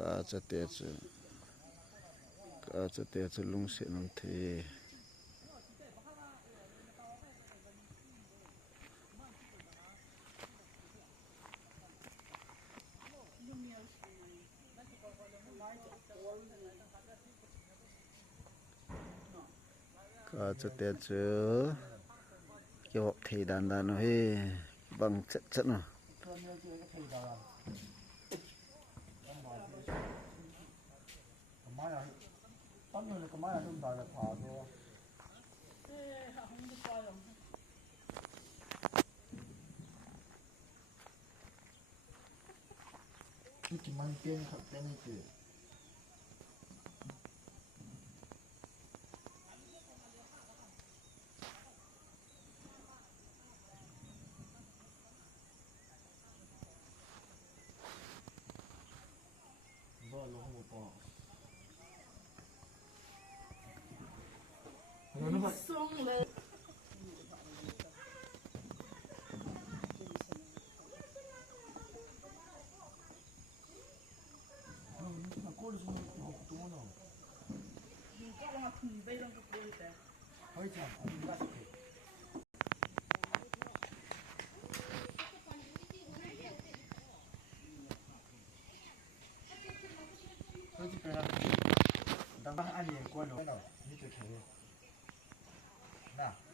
ka te chu lung se nom the ka te chu yo the dan no he bang chat no Iki man pen khap pen iki ba lo ho pa ano ba song le Aku harus menunggu mana? Kau orang tumbai orang kepul itu. Hai jam, aku belas ke. Kau cakap apa? Dah bah ani yang kuat loh. Ni tu kaya. Nah.